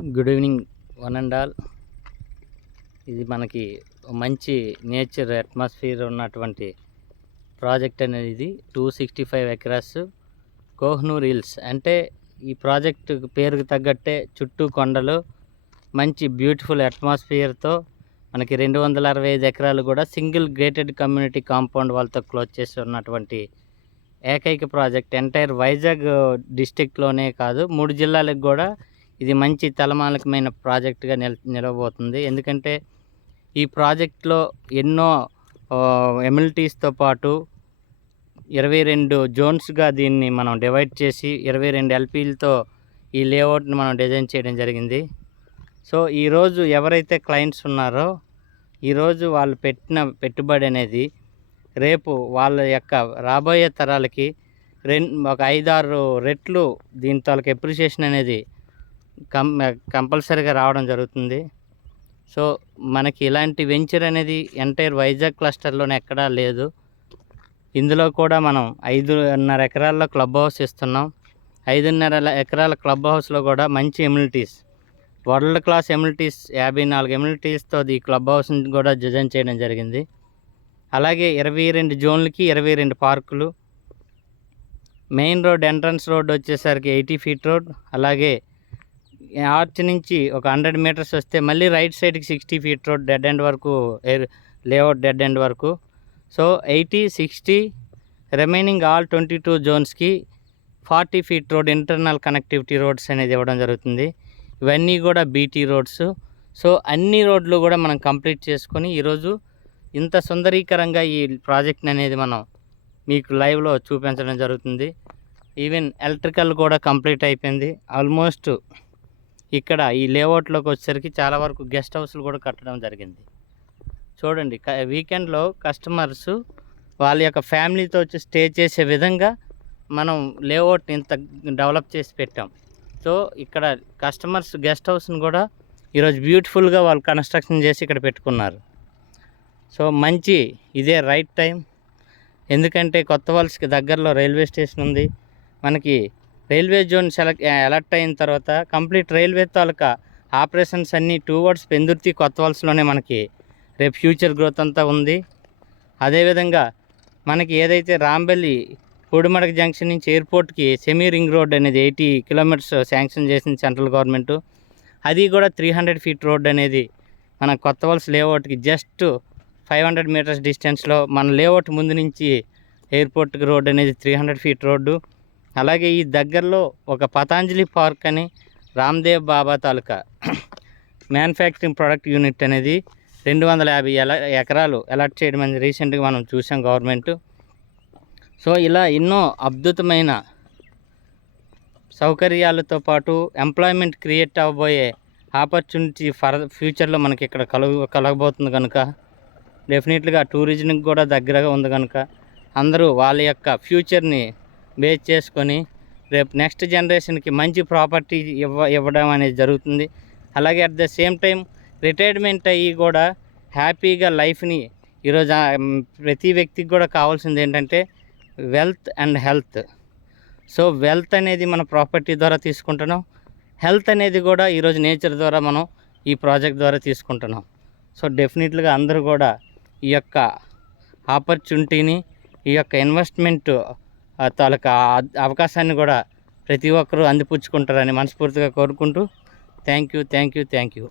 Good evening one and all. ఇది మనకి మంచి నేచర్ అట్మాస్ఫియర్ ఉన్నటువంటి ప్రాజెక్ట్ అనేది ఇది 265 ఎకరాస్ కోహ్నూర్ హిల్స్. అంటే ఈ ప్రాజెక్టు పేరుకు తగ్గట్టే చుట్టూ కొండలు, మంచి బ్యూటిఫుల్ అట్మాస్ఫియర్తో మనకి 265 ఎకరాలు కూడా సింగిల్ గేటెడ్ కమ్యూనిటీ కాంపౌండ్ వాళ్ళతో క్లోజ్ చేసి ఉన్నటువంటి ఏకైక ప్రాజెక్ట్ ఎంటైర్ వైజాగ్ డిస్టిక్లోనే కాదు 3 జిల్లాలకు కూడా ఇది మంచి తలమానికమైన ప్రాజెక్టుగా నిలవబోతుంది. ఎందుకంటే ఈ ప్రాజెక్ట్లో ఎన్నో ఎమ్యూనిటీస్తో పాటు 22 జోన్స్గా దీన్ని మనం డివైడ్ చేసి 22 ఎల్పీలతో ఈ లేఅవుట్ని మనం డిజైన్ చేయడం జరిగింది. సో ఈరోజు ఎవరైతే క్లయింట్స్ ఉన్నారో ఈరోజు వాళ్ళు పెట్టిన పెట్టుబడి అనేది రేపు వాళ్ళ యొక్క రాబోయే తరాలకి ఒక 5-6 రెట్లు దీని తాలూకు ఎప్రిషియేషన్ అనేది కంపల్సరీగా రావడం జరుగుతుంది. సో మనకి ఇలాంటి వెంచర్ అనేది ఎంటైర్ వైజాగ్ క్లస్టర్లోనే ఎక్కడా లేదు. ఇందులో కూడా మనం 5.5 ఎకరాల్లో క్లబ్ హౌస్ ఇస్తున్నాం. 5.5 ఎకరాల క్లబ్ హౌస్లో కూడా మంచి ఎమ్యూనిటీస్, వరల్డ్ క్లాస్ ఎమ్యూనిటీస్ 54 ఎమ్యూనిటీస్తో ఈ క్లబ్ హౌస్ని కూడా డిజైన్ చేయడం జరిగింది. అలాగే 22 జోన్లకి 22 పార్కులు, మెయిన్ రోడ్ ఎంట్రన్స్ రోడ్ వచ్చేసరికి 80 ఫీట్ రోడ్, అలాగే ఆర్చ్ నుంచి ఒక 100 మీటర్స్ వస్తే మళ్ళీ రైట్ సైడ్కి 60 ఫీట్ రోడ్ డెడ్ ఎండ్ వరకు, లేఅవుట్ డెడ్ ఎండ్ వరకు. So 80, 60 remaining all 22 జోన్స్కి 40 feet road internal connectivity roads అనేది ఇవ్వడం జరుగుతుంది. ఇవన్నీ కూడా బీటీ రోడ్స్. సో అన్ని రోడ్లు కూడా మనం కంప్లీట్ చేసుకొని ఈరోజు ఇంత సుందరీకరంగా ఈ ప్రాజెక్ట్ని అనేది మనం మీకు లైవ్లో చూపించడం జరుగుతుంది. ఈవెన్ ఎలక్ట్రికల్ కూడా కంప్లీట్ అయిపోయింది ఆల్మోస్ట్. ఇక్కడ ఈ లేఅవుట్లోకి వచ్చేసరికి చాలా వరకు గెస్ట్ హౌస్లు కూడా కట్టడం జరిగింది. చూడండి, వీకెండ్లో కస్టమర్స్ వాళ్ళ యొక్క ఫ్యామిలీతో వచ్చి స్టే చేసే విధంగా మనం లేఅవుట్ని ఇంత డెవలప్ చేసి పెట్టాం. సో ఇక్కడ కస్టమర్స్ గెస్ట్ హౌస్ని కూడా ఈరోజు బ్యూటిఫుల్గా వాళ్ళు కన్స్ట్రక్షన్ చేసి ఇక్కడ పెట్టుకున్నారు. సో మంచి ఇదే రైట్ టైం. ఎందుకంటే కొత్త వలసకి దగ్గరలో రైల్వే స్టేషన్ ఉంది. మనకి రైల్వే జోన్ అలర్ట్ అయిన తర్వాత కంప్లీట్ రైల్వే తాలూకా ఆపరేషన్స్ అన్నీ టువర్డ్స్ పెందుర్తి కొత్త వలసలోనే మనకి రేపు ఫ్యూచర్ గ్రోత్ అంతా ఉంది. అదేవిధంగా మనకి ఏదైతే రాంబెల్లి పూడిమడక జంక్షన్ నుంచి ఎయిర్పోర్ట్కి సెమీ రింగ్ రోడ్ అనేది 80 కిలోమీటర్స్ శాంక్షన్ చేసింది సెంట్రల్ గవర్నమెంటు. అది కూడా 300 ఫీట్ రోడ్ అనేది మన కొత్త వలస లేఅవుట్కి జస్ట్ 500 మీటర్స్ డిస్టెన్స్లో మన లేఅవుట్ ముందు నుంచి ఎయిర్పోర్ట్కి రోడ్ అనేది 300 ఫీట్ రోడ్డు. అలాగే ఈ దగ్గరలో ఒక పతాంజలి పార్క్ అని రామ్దేవ్ బాబా తాలూకా మ్యానుఫ్యాక్చరింగ్ ప్రొడక్ట్ యూనిట్ అనేది 250 ఎకరాలు అలాట్ చేయడం అనేది రీసెంట్గా మనం చూసాం గవర్నమెంట్. సో ఇలా ఎన్నో అద్భుతమైన సౌకర్యాలతో పాటు ఎంప్లాయ్మెంట్ క్రియేట్ అవ్వబోయే ఆపర్చునిటీ ఫ్యూచర్లో మనకి ఇక్కడ కలగబోతుంది కనుక డెఫినెట్గా టూరిజంకి కూడా దగ్గరగా ఉంది కనుక అందరూ వాళ్ళ యొక్క ఫ్యూచర్ని బేస్ చేసుకొని రేపు నెక్స్ట్ జనరేషన్కి మంచి ప్రాపర్టీ ఇవ్వడం అనేది జరుగుతుంది. అలాగే at the same time retirement అయ్యి కూడా హ్యాపీగా లైఫ్ని ఈరోజు ప్రతి వ్యక్తికి కూడా కావాల్సింది ఏంటంటే wealth and health. So wealth అనేది మన ప్రాపర్టీ ద్వారా తీసుకుంటున్నాం, హెల్త్ అనేది కూడా ఈరోజు నేచర్ ద్వారా మనం ఈ ప్రాజెక్ట్ ద్వారా తీసుకుంటున్నాం. సో డెఫినెట్గా అందరూ కూడా ఈ యొక్క ఆపర్చునిటీని, ఈ యొక్క ఇన్వెస్ట్మెంట్ తాలూకా అవకాశాన్ని కూడా ప్రతి ఒక్కరూ అందిపుచ్చుకుంటారని మనస్ఫూర్తిగా కోరుకుంటూ థ్యాంక్ యూ.